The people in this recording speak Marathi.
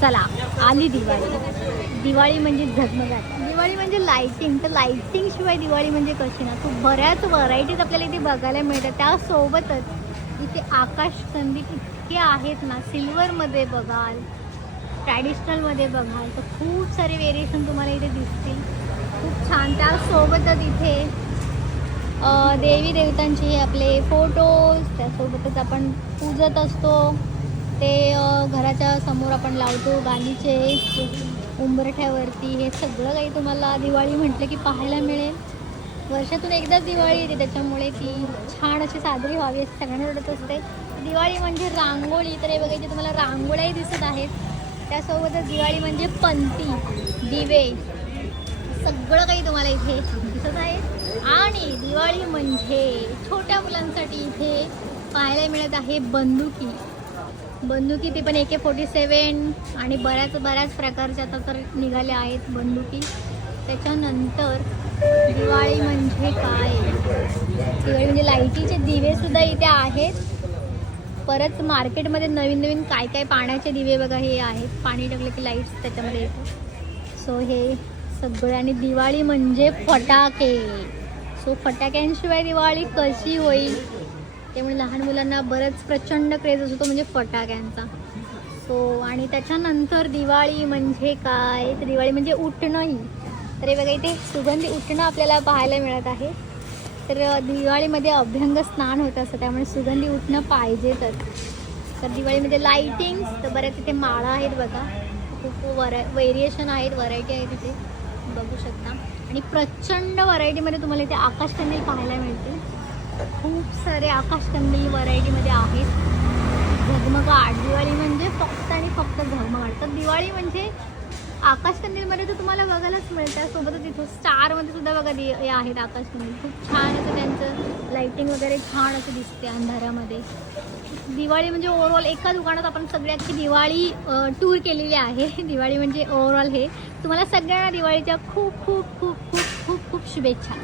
चला आली दिवाळी. दिवाळी म्हणजे झगमगाट, दिवाळी म्हणजे लाईटिंग. तर लाईटिंग शिवाय दिवाळी म्हणजे कशी ना. खूप बऱ्याच व्हरायटीज आपल्याला इथे बघायला मिळतात. त्यासोबतच इथे आकाशकंदील इतके आहेत ना, सिल्वरमध्ये बघाल, ट्रॅडिशनलमध्ये बघाल, तर खूप सारे व्हेरिएशन तुम्हाला इथे दिसतील. खूप छान. त्यासोबतच इथे देवी देवतांचे आपले फोटोज, त्यासोबतच आपण पूजत असतो ते घराच्या समोर आपण लावतो गालीचे उंबरठ्यावरती. हे सगळं काही तुम्हाला दिवाळी म्हटलं की पाहायला मिळेल. वर्षातून एकदाच दिवाळी येते, त्याच्यामुळे ती छान अशी साजरी व्हावी अशी सगळ्यांना वाटत असते. दिवाळी म्हणजे रांगोळी. तर हे बघायचे तुम्हाला रांगोळ्याही दिसत आहेत. त्यासोबतच दिवाळी म्हणजे पंती, दिवे, सगळं काही तुम्हाला इथे दिसत आहे. आणि दिवाळी म्हणजे छोट्या मुलांसाठी इथे पाहायला मिळत आहे बंदुकी. बंदुकी ती पण AK-47 आणि बऱ्याच प्रकारच्या आता तर निघाल्या आहेत बंदुकी. त्याच्यानंतर दिवाळी म्हणजे काय, दिवाळी म्हणजे लाईटीचे दिवेसुद्धा इथे आहेत. परत मार्केटमध्ये नवीन काय काय पाण्याचे दिवे बघा हे आहेत. पाणी टाकलं की लाईट्स त्याच्यामध्ये येतात. सो हे सगळं. आणि दिवाळी म्हणजे फटाके. सो फटाक्यांशिवाय दिवाळी कशी होईल, त्यामुळे लहान मुलांना बरंच प्रचंड क्रेज असतो म्हणजे फटाक्यांचा. सो आणि त्याच्यानंतर दिवाळी म्हणजे काय, तर दिवाळी म्हणजे उठणंही. तर हे बघा इथे सुगंधी उठणं आपल्याला पाहायला मिळत आहे. तर दिवाळीमध्ये अभ्यंग स्नान होत असतं, त्यामुळे सुगंधी उठणं पाहिजेतच. तर दिवाळीमध्ये लाईटिंग, तर बऱ्याच इथे माळा आहेत बघा. खूप व्हेरिएशन आहेत, व्हरायटी आहेत इथे बघू शकता. आणि प्रचंड व्हरायटीमध्ये तुम्हाला इथे आकाशकंदील पाहायला मिळतील. खूप सारे आकाशकंदील व्हरायटीमध्ये आहेत. झगमगाट. दिवाळी म्हणजे फक्त आणि फक्त झगमगाट. तर दिवाळी म्हणजे आकाशकंदीलमध्ये तर तुम्हाला बघायलाच मिळेल. त्यासोबतच इथं स्टारमध्ये सुद्धा बघा हे आहेत आकाशकंदील. खूप छान असं त्यांचं लाईटिंग वगैरे छान असं दिसते अंधारामध्ये. दिवाळी म्हणजे ओव्हरऑल एका दुकानात आपण सगळी अख्खी दिवाळी टूर केलेली आहे. दिवाळी म्हणजे ओव्हरऑल हे. तुम्हाला सगळ्यांना दिवाळीच्या खूप खूप खूप खूप खूप खूप शुभेच्छा.